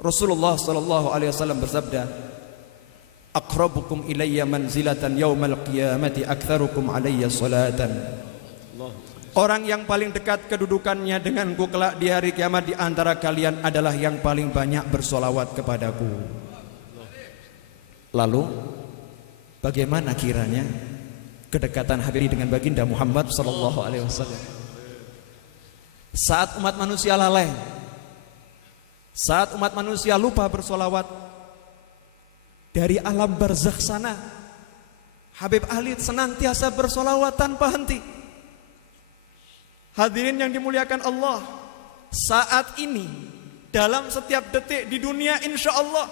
Rasulullah sallallahu alaihi wasallam bersabda, "Aqrabukum ilayya manzilatan yaumal qiyamati aktsarukum alayya salatan." Orang yang paling dekat kedudukannya denganku kelak di hari kiamat di antara kalian adalah yang paling banyak bersolawat kepadaku. Lalu bagaimana kiranya kedekatan Habib dengan baginda Muhammad sallallahu alaihi wasallam? Saat umat manusia lalai, saat umat manusia lupa bersolawat, dari alam barzakh sana Habib Ali senantiasa bersolawat tanpa henti. Hadirin yang dimuliakan Allah, saat ini dalam setiap detik di dunia insya Allah,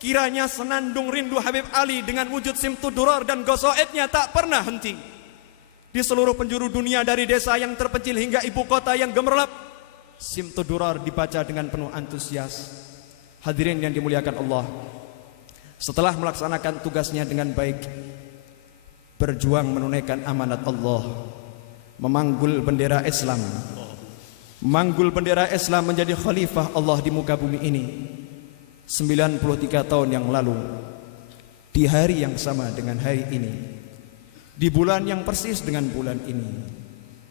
kiranya senandung rindu Habib Ali dengan wujud simtudurar dan gosoetnya tak pernah henti. Di seluruh penjuru dunia, dari desa yang terpencil hingga ibu kota yang gemerlap, simtudurar dibaca dengan penuh antusias. Hadirin yang dimuliakan Allah, setelah melaksanakan tugasnya dengan baik, berjuang menunaikan amanat Allah, memanggul bendera Islam, memanggul bendera Islam menjadi khalifah Allah di muka bumi ini 93 tahun yang lalu, di hari yang sama dengan hari ini, di bulan yang persis dengan bulan ini,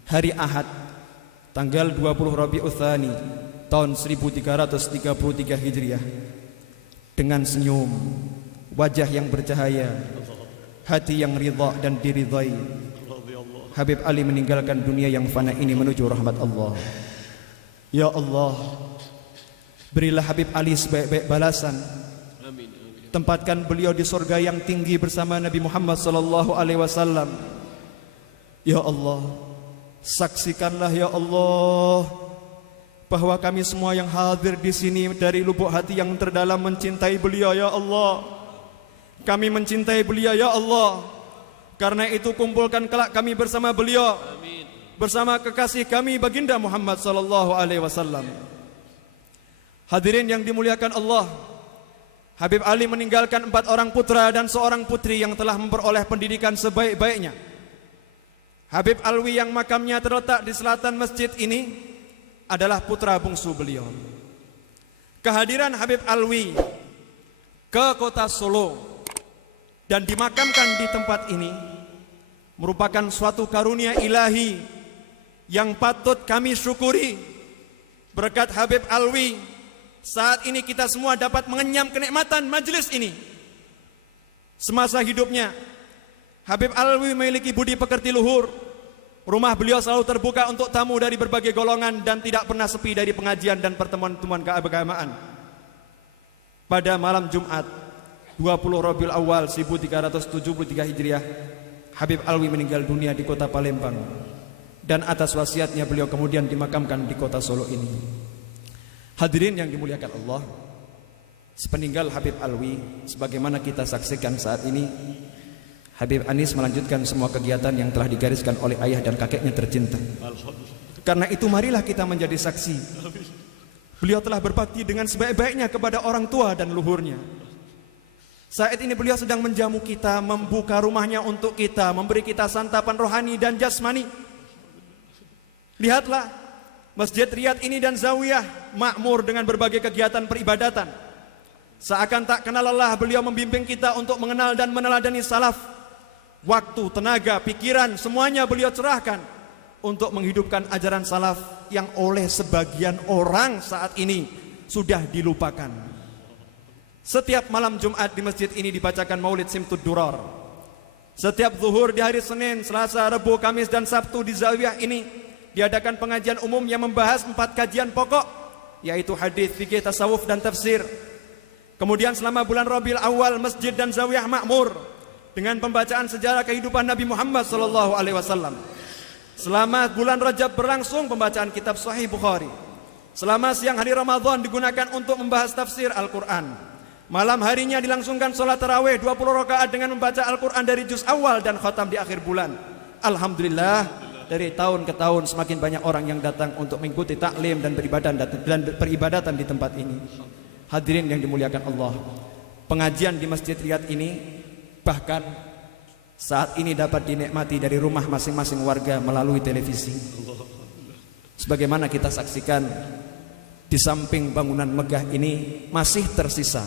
hari Ahad, tanggal 20 Rabiul Tsani tahun 1333 Hijriah, dengan senyum, wajah yang bercahaya, hati yang ridha dan diridhai, Habib Ali meninggalkan dunia yang fana ini menuju rahmat Allah. Ya Allah, berilah Habib Ali sebaik-baik balasan. Tempatkan beliau di surga yang tinggi bersama Nabi Muhammad sallallahu alaihi wasallam. Ya Allah, saksikanlah ya Allah bahwa kami semua yang hadir di sini dari lubuk hati yang terdalam mencintai beliau ya Allah. Kami mencintai beliau ya Allah. Karena itu kumpulkan kelak kami bersama beliau, bersama kekasih kami baginda Muhammad sallallahu alaihi wasallam. Hadirin yang dimuliakan Allah, Habib Ali meninggalkan 4 orang putra dan seorang putri yang telah memperoleh pendidikan sebaik-baiknya. Habib Alwi yang makamnya terletak di selatan masjid ini adalah putra bungsu beliau. Kehadiran Habib Alwi ke kota Solo dan dimakamkan di tempat ini merupakan suatu karunia ilahi yang patut kami syukuri. Berkat Habib Alwi, saat ini kita semua dapat mengenyam kenikmatan majelis ini. Semasa hidupnya, Habib Alwi memiliki budi pekerti luhur. Rumah beliau selalu terbuka untuk tamu dari berbagai golongan dan tidak pernah sepi dari pengajian dan pertemuan-pertemuan keagamaan. Pada malam Jumat 20 Rabiul Awal 1373 Hijriah, Habib Alwi meninggal dunia di kota Palembang, dan atas wasiatnya beliau kemudian dimakamkan di kota Solo ini. Hadirin yang dimuliakan Allah, sepeninggal Habib Alwi, sebagaimana kita saksikan saat ini, Habib Anis melanjutkan semua kegiatan yang telah digariskan oleh ayah dan kakeknya tercinta. Karena itu marilah kita menjadi saksi. Beliau telah berbakti dengan sebaik-baiknya kepada orang tua dan luhurnya. Saat ini beliau sedang menjamu kita, membuka rumahnya untuk kita, memberi kita santapan rohani dan jasmani. Lihatlah, Masjid Riyadh ini dan Zawiyah makmur dengan berbagai kegiatan peribadatan. Seakan tak kenal lelah beliau membimbing kita untuk mengenal dan meneladani salaf. Waktu, tenaga, pikiran, semuanya beliau cerahkan untuk menghidupkan ajaran salaf yang oleh sebagian orang saat ini sudah dilupakan. Setiap malam Jumat di masjid ini dibacakan maulid Simtud Durar. Setiap zuhur di hari Senin, Selasa, Rabu, Kamis dan Sabtu di Zawiyah ini diadakan pengajian umum yang membahas 4 kajian pokok, yaitu hadis, fikih, tasawuf dan tafsir. Kemudian selama bulan Rabiul Awal, masjid dan Zawiyah makmur dengan pembacaan sejarah kehidupan Nabi Muhammad sallallahu alaihi wasallam. Selama bulan Rajab berlangsung pembacaan kitab Sahih Bukhari. Selama siang hari Ramadan digunakan untuk membahas tafsir Al-Quran. Malam harinya dilangsungkan sholat tarawih 20 rakaat dengan membaca Al-Quran dari juz awal dan khatam di akhir bulan. Alhamdulillah, dari tahun ke tahun semakin banyak orang yang datang untuk mengikuti taklim dan peribadatan di tempat ini. Hadirin yang dimuliakan Allah, pengajian di Masjid Riyadh ini bahkan saat ini dapat dinikmati dari rumah masing-masing warga melalui televisi. Sebagaimana kita saksikan Di samping bangunan megah ini masih tersisa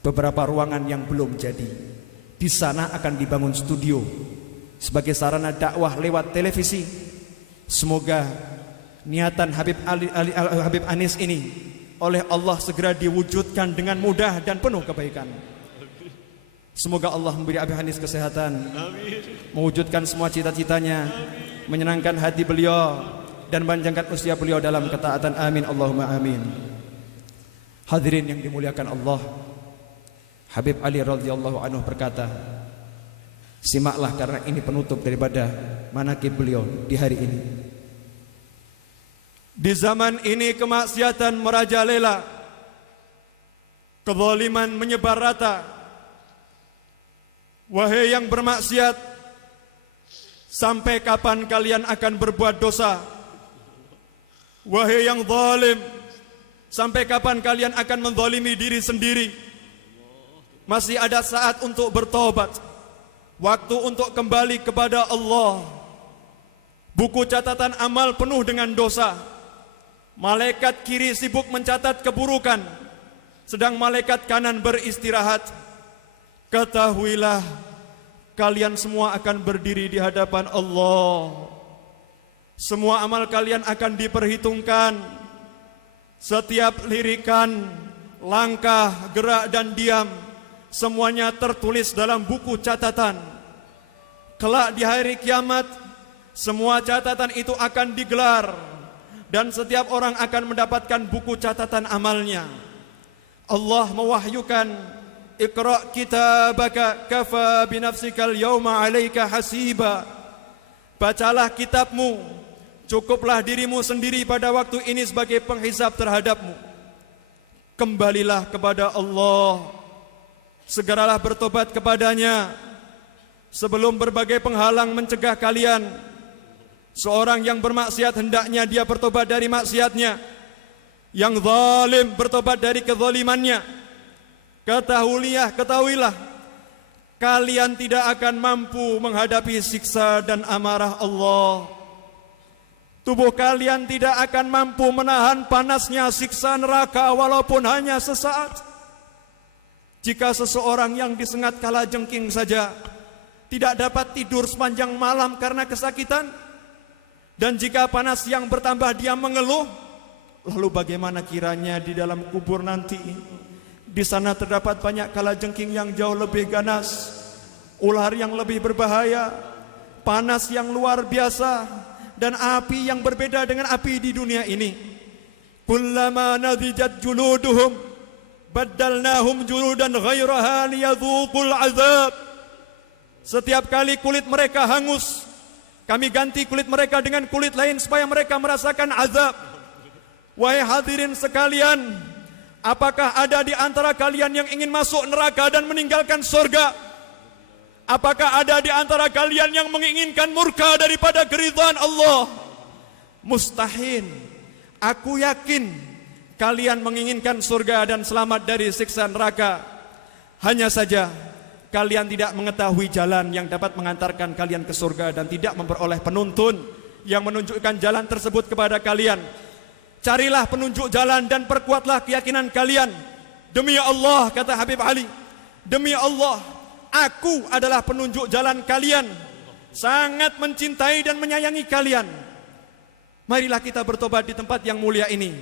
beberapa ruangan yang belum jadi. Di sana akan dibangun studio sebagai sarana dakwah lewat televisi. Semoga niatan Habib Anis ini oleh Allah segera diwujudkan dengan mudah dan penuh kebaikan. Semoga Allah memberi Habib Anis kesehatan, mewujudkan semua cita-citanya, menyenangkan hati beliau dan panjangkan usia beliau dalam ketaatan. Amin Allahumma amin. Hadirin yang dimuliakan Allah, Habib Ali radhiyallahu anhu berkata, simaklah karena ini penutup daripada manaqib beliau di hari ini. Di zaman ini kemaksiatan merajalela, kezaliman menyebar rata. Wahai yang bermaksiat, sampai kapan kalian akan berbuat dosa? Wahai yang zalim, sampai kapan kalian akan menzalimi diri sendiri? Masih ada saat untuk bertobat, waktu untuk kembali kepada Allah. Buku catatan amal penuh dengan dosa. Malaikat kiri sibuk mencatat keburukan, sedang malaikat kanan beristirahat. Ketahuilah, kalian semua akan berdiri di hadapan Allah. Semua amal kalian akan diperhitungkan. Setiap lirikan, langkah, gerak dan diam, semuanya tertulis dalam buku catatan. Kelak di hari kiamat, semua catatan itu akan digelar dan setiap orang akan mendapatkan buku catatan amalnya. Allah mewahyukan, Iqra' kitabaka kafa binafsikal yawma 'alaika hasiba. Bacalah kitabmu, cukuplah dirimu sendiri pada waktu ini sebagai penghisab terhadapmu. Kembalilah kepada Allah, segeralah bertobat kepadanya sebelum berbagai penghalang mencegah kalian. Seorang yang bermaksiat hendaknya dia bertobat dari maksiatnya, yang zalim bertobat dari kezalimannya. Ketahuilah, kalian tidak akan mampu menghadapi siksa dan amarah Allah. Tubuh kalian tidak akan mampu menahan panasnya siksa neraka walaupun hanya sesaat. Jika seseorang yang disengat kalajengking saja tidak dapat tidur sepanjang malam karena kesakitan, dan jika panas yang bertambah dia mengeluh, lalu bagaimana kiranya di dalam kubur nanti? Di sana terdapat banyak kalajengking yang jauh lebih ganas, ular yang lebih berbahaya, panas yang luar biasa, dan api yang berbeda dengan api di dunia ini. Kullama nadijat juluduhum baddalnahum juludan ghairaha liyadhuqul azab. Setiap kali kulit mereka hangus, kami ganti kulit mereka dengan kulit lain supaya mereka merasakan azab. Wahai hadirin sekalian, apakah ada di antara kalian yang ingin masuk neraka dan meninggalkan surga? Apakah ada di antara kalian yang menginginkan murka daripada keridhaan Allah? Mustahil. Aku yakin kalian menginginkan surga dan selamat dari siksa neraka. Hanya saja kalian tidak mengetahui jalan yang dapat mengantarkan kalian ke surga dan tidak memperoleh penuntun yang menunjukkan jalan tersebut kepada kalian. Carilah penunjuk jalan dan perkuatlah keyakinan kalian. Demi Allah, kata Habib Ali, demi Allah, aku adalah penunjuk jalan kalian. Sangat mencintai dan menyayangi kalian. Marilah kita bertobat di tempat yang mulia ini.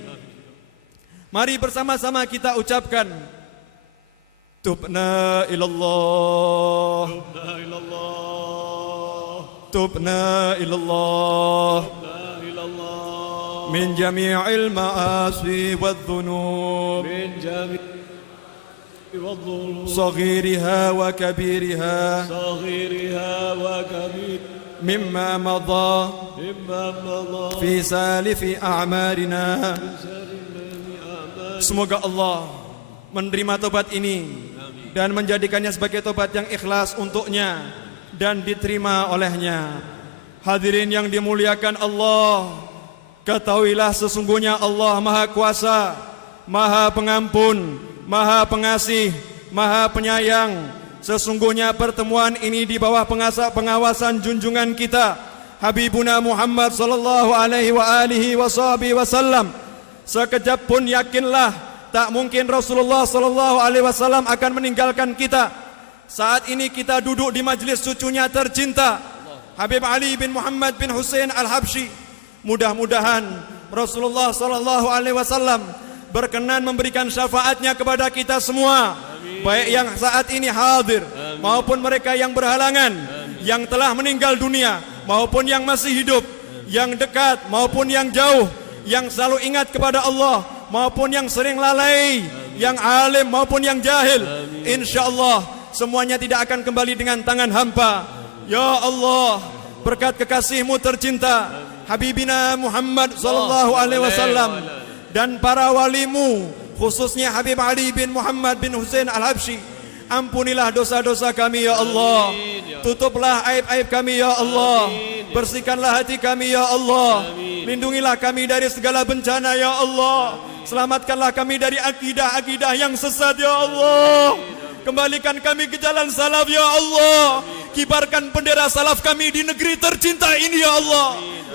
Mari bersama-sama kita ucapkan, Tubna ilallah, Tubna ilallah, Tubna ilallah, min jami'il ma'asi wadh-dhunub, min jami'il wadh-dhunub, saghiriha wa kabiriha, saghiriha wa kabiriha, mimma madha, fi salifi a'marina. Semoga Allah menerima tobat ini dan menjadikannya sebagai tobat yang ikhlas untuknya dan diterima olehnya. Hadirin yang dimuliakan Allah, ketahuilah sesungguhnya Allah Maha Kuasa, Maha Pengampun, Maha Pengasih, Maha Penyayang. Sesungguhnya pertemuan ini di bawah pengawasan junjungan kita Habibuna Muhammad sallallahu alaihi wa alihi wasallam. Sekejap pun yakinlah, tak mungkin Rasulullah sallallahu alaihi wasallam akan meninggalkan kita. Saat ini kita duduk di majlis cucunya tercinta, Habib Ali bin Muhammad bin Hussein Al-Habsyi. Mudah-mudahan Rasulullah sallallahu alaihi wasallam berkenan memberikan syafaatnya kepada kita semua, baik yang saat ini hadir maupun mereka yang berhalangan, yang telah meninggal dunia maupun yang masih hidup, yang dekat maupun yang jauh, yang selalu ingat kepada Allah maupun yang sering lalai, yang alim maupun yang jahil. InsyaAllah semuanya tidak akan kembali dengan tangan hampa. Ya Allah, berkat kekasih-Mu tercinta Habibina Muhammad sallallahu alaihi wasallam dan para walimu, khususnya Habib Ali bin Muhammad bin Hussein Al-Habsyi, ampunilah dosa-dosa kami ya Allah. Tutuplah aib-aib kami ya Allah. Bersihkanlah hati kami ya Allah. Lindungilah kami dari segala bencana ya Allah. Selamatkanlah kami dari akidah-akidah yang sesat ya Allah. Kembalikan kami ke jalan salaf ya Allah. Kibarkan bendera salaf kami di negeri tercinta ini ya Allah.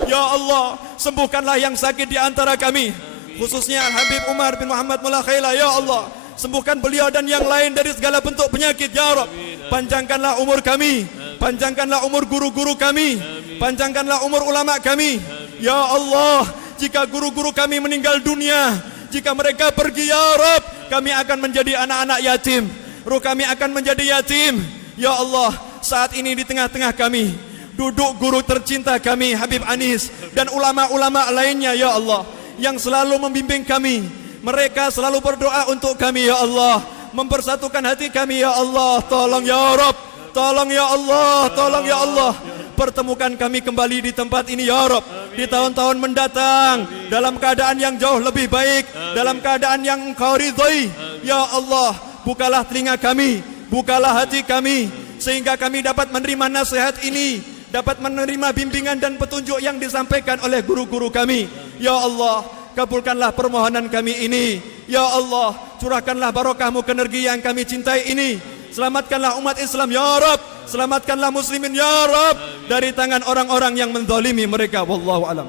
Ya Allah, sembuhkanlah yang sakit di antara kami, khususnya Habib Umar bin Muhammad Mullah Khaila ya Allah. Sembuhkan beliau dan yang lain dari segala bentuk penyakit ya Rabb. Panjangkanlah umur kami, panjangkanlah umur guru-guru kami, panjangkanlah umur ulama kami. Ya Allah, jika guru-guru kami meninggal dunia, jika mereka pergi ya Rabb, kami akan menjadi anak-anak yatim. Ruh kami akan menjadi yatim. Ya Allah, saat ini di tengah-tengah kami duduk guru tercinta kami Habib Anis dan ulama-ulama lainnya ya Allah, yang selalu membimbing kami. Mereka selalu berdoa untuk kami ya Allah, mempersatukan hati kami ya Allah. Tolong ya Rabb, tolong ya Allah, tolong ya Allah. Pertemukan kami kembali di tempat ini ya Rabb, di tahun-tahun mendatang dalam keadaan yang jauh lebih baik, dalam keadaan yang Engkau ridhai. Ya Allah, bukalah telinga kami, bukalah hati kami, sehingga kami dapat menerima nasihat ini, dapat menerima bimbingan dan petunjuk yang disampaikan oleh guru-guru kami. Ya Allah, kabulkanlah permohonan kami ini. Ya Allah, curahkanlah barokah-Mu ke negeri yang kami cintai ini. Selamatkanlah umat Islam ya Rabb, selamatkanlah muslimin ya Rabb dari tangan orang-orang yang menzalimi mereka. Wallahu alam.